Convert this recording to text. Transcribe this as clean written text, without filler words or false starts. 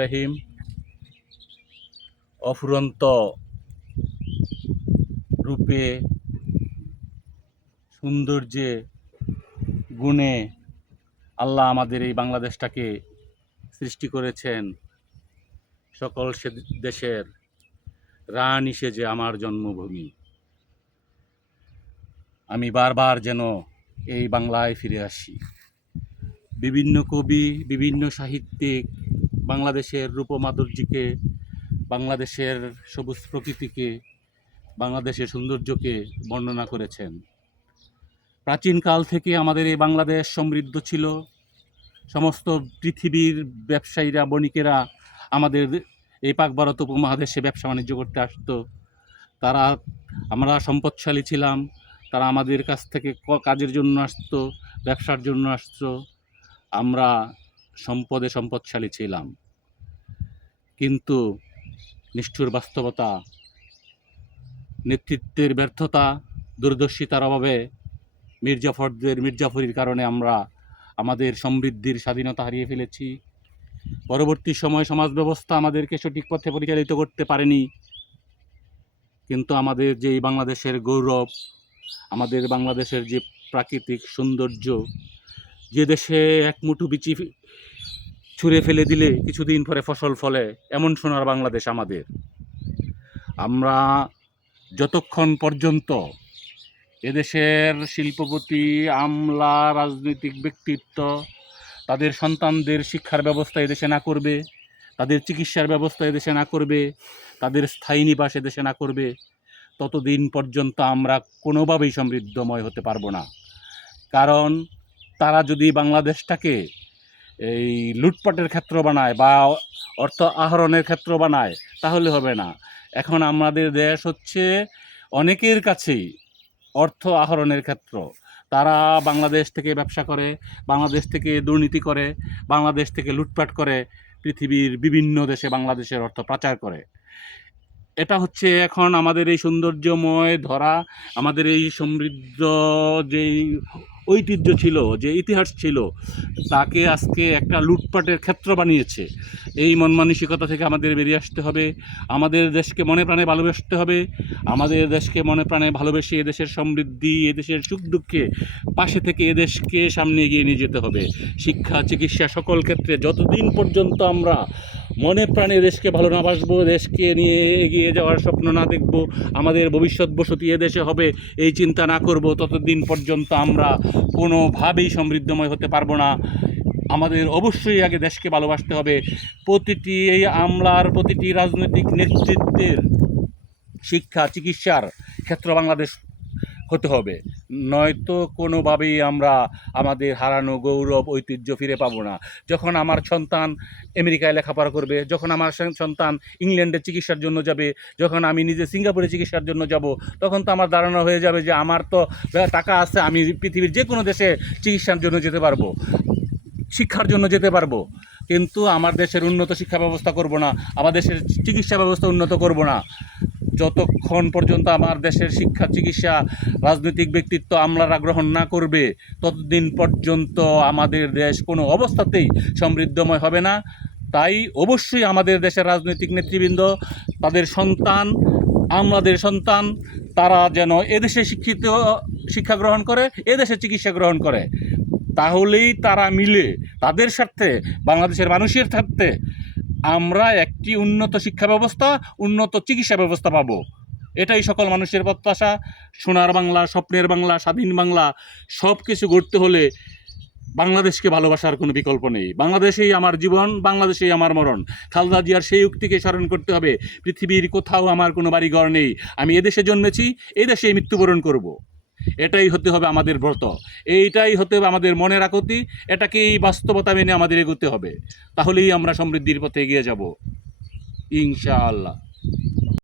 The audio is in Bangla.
রাহিম। অফুরন্ত রূপে, সৌন্দর্যে, গুণে আল্লাহ আমাদের এই বাংলাদেশটাকে সৃষ্টি করেছেন। সকল দেশের রানী সেজে আমার জন্মভূমি। আমি বারবার যেন এই বাংলায় ফিরে আসি। বিভিন্ন কবি, বিভিন্ন সাহিত্যিক বাংলাদেশের রূপমাধুর্যকে, বাংলাদেশের সবুজ প্রকৃতিকে, বাংলাদেশের সৌন্দর্যকে বর্ণনা করেছেন। প্রাচীনকাল থেকে আমাদের এই বাংলাদেশ সমৃদ্ধ ছিল। সমস্ত পৃথিবীর ব্যবসায়ীরা, বণিকেরা আমাদের এই পাক ভারত উপমহাদেশে ব্যবসা বাণিজ্য করতে আসতো। আমরা সম্পদশালী ছিলাম। তারা আমাদের কাছ থেকে কাজের জন্য আসতো, ব্যবসার জন্য আসতো। আমরা সম্পদশালী ছিলাম। কিন্তু নিষ্ঠুর বাস্তবতা, নেতৃত্বের ব্যর্থতা, দূরদর্শিতার অভাবে, মির্জাফরির কারণে আমরা আমাদের সমৃদ্ধির স্বাধীনতা হারিয়ে ফেলেছি। পরবর্তী সময় সমাজ ব্যবস্থা আমাদেরকে সঠিক পথে পরিচালিত করতে পারেনি। কিন্তু আমাদের যে বাংলাদেশের গৌরব, আমাদের বাংলাদেশের যে প্রাকৃতিক সৌন্দর্য, যে দেশে এক মুঠো বিচি ছুঁড়ে ফেলে দিলে কিছুদিন পরে ফসল ফলে, এমন সোনার বাংলাদেশ আমাদের। আমরা যতক্ষণ পর্যন্ত এদেশের শিল্পপতি, আমলা, রাজনৈতিক ব্যক্তিত্ব তাদের সন্তানদের শিক্ষার ব্যবস্থা এদেশে না করবে, তাদের চিকিৎসার ব্যবস্থা এদেশে না করবে, তাদের স্থায়ী নিবাস এদেশে না করবে, ততদিন পর্যন্ত আমরা কোনোভাবেই সমৃদ্ধময় হতে পারবো না। কারণ তারা যদি বাংলাদেশটাকে এই লুটপাটের ক্ষেত্র বানায় বা অর্থ আহরণের ক্ষেত্র বানায়, তাহলে হবে না। এখন আমাদের দেশ হচ্ছে অনেকের কাছেই অর্থ আহরণের ক্ষেত্র। তারা বাংলাদেশ থেকে ব্যবসা করে, বাংলাদেশ থেকে দুর্নীতি করে, বাংলাদেশ থেকে লুটপাট করে, পৃথিবীর বিভিন্ন দেশে বাংলাদেশের অর্থ পাচার করে। এটা হচ্ছে এখন আমাদের এই সৌন্দর্যময় ধরা, আমাদের এই সমৃদ্ধ যেই ঐতিহ্য ছিল, যে ইতিহাস ছিল, তাকে আজকে একটা লুটপাটের ক্ষেত্র বানিয়েছে। এই মন মানসিকতা থেকে আমাদের বেরিয়ে আসতে হবে। আমাদের দেশকে মনে প্রাণে ভালোবাসতে হবে। আমাদের দেশকে মনে প্রাণে ভালোবেসে এদেশের সমৃদ্ধি, এদেশের সুখ দুঃখে পাশে থেকে এদেশকে সামনে এগিয়ে নিয়ে যেতে হবে। শিক্ষা, চিকিৎসা, সকল ক্ষেত্রে যতদিন পর্যন্ত আমরা মনে প্রাণে দেশকে ভালো না বাসবো, দেশকে নিয়ে এগিয়ে যাওয়ার স্বপ্ন না দেখব, আমাদের ভবিষ্যৎ বসতি এদেশে হবে এই চিন্তা না করব, ততদিন পর্যন্ত আমরা কোনোভাবেই সমৃদ্ধময় হতে পারবো না। আমাদের অবশ্যই আগে দেশকে ভালোবাসতে হবে। প্রতিটি এই আমলার, প্রতিটি রাজনৈতিক নেতৃত্বের শিক্ষা, চিকিৎসার ক্ষেত্র বাংলাদেশ হতে হবে, নয়তো কোনোভাবেই আমরা আমাদের হারানো গৌরব, ঐতিহ্য ফিরে পাবো না। যখন আমার সন্তান আমেরিকায় লেখাপড়া করবে, যখন আমার সন্তান ইংল্যান্ডে চিকিৎসার জন্য যাবে, যখন আমি নিজে সিঙ্গাপুরে চিকিৎসার জন্য যাব, তখন তো আমার ধারণা হয়ে যাবে যে আমার তো টাকা আছে, আমি পৃথিবীর যে কোনো দেশে চিকিৎসার জন্য যেতে পারবো, শিক্ষার জন্য যেতে পারবো। কিন্তু আমার দেশের উন্নত শিক্ষা ব্যবস্থা করব না, আমার দেশের চিকিৎসা ব্যবস্থা উন্নত করব না। যতক্ষণ পর্যন্ত আমার দেশের শিক্ষা, চিকিৎসা, রাজনৈতিক ব্যক্তিত্ব আমলারা গ্রহণ না করবে, ততদিন পর্যন্ত আমাদের দেশ কোনো অবস্থাতেই সমৃদ্ধময় হবে না। তাই অবশ্যই আমাদের দেশের রাজনৈতিক নেতৃবৃন্দ, তাদের সন্তান, আমলাদের সন্তান, তারা যেন এদেশে শিক্ষা গ্রহণ করে, এদেশে চিকিৎসা গ্রহণ করে। তাহলেই তারা মিলে তাদের স্বার্থে, বাংলাদেশের মানুষের স্বার্থে আমরা একটি উন্নত শিক্ষা ব্যবস্থা, উন্নত চিকিৎসা ব্যবস্থা পাব। এটাই সকল মানুষের প্রত্যাশা। সোনার বাংলা, স্বপ্নের বাংলা, স্বাধীন বাংলা সব কিছু গড়তে হলে বাংলাদেশকে ভালোবাসার কোনো বিকল্প নেই। বাংলাদেশেই আমার জীবন, বাংলাদেশেই আমার মরণ। খালেদা জিয়ার সেই উক্তিকে স্মরণ করতে হবে, পৃথিবীর কোথাও আমার কোনো বাড়িঘর নেই, আমি এদেশে জন্মেছি, এদেশেই মৃত্যুবরণ করব। এটাই হতে হবে আমাদের ব্রত, এইটাই হতে হবে আমাদের মনের আকুতি, এটাকেই বাস্তবতা মেনে আমাদের এগোতে হবে। তাহলেই আমরা সমৃদ্ধির পথে এগিয়ে যাব ইনশাআল্লাহ।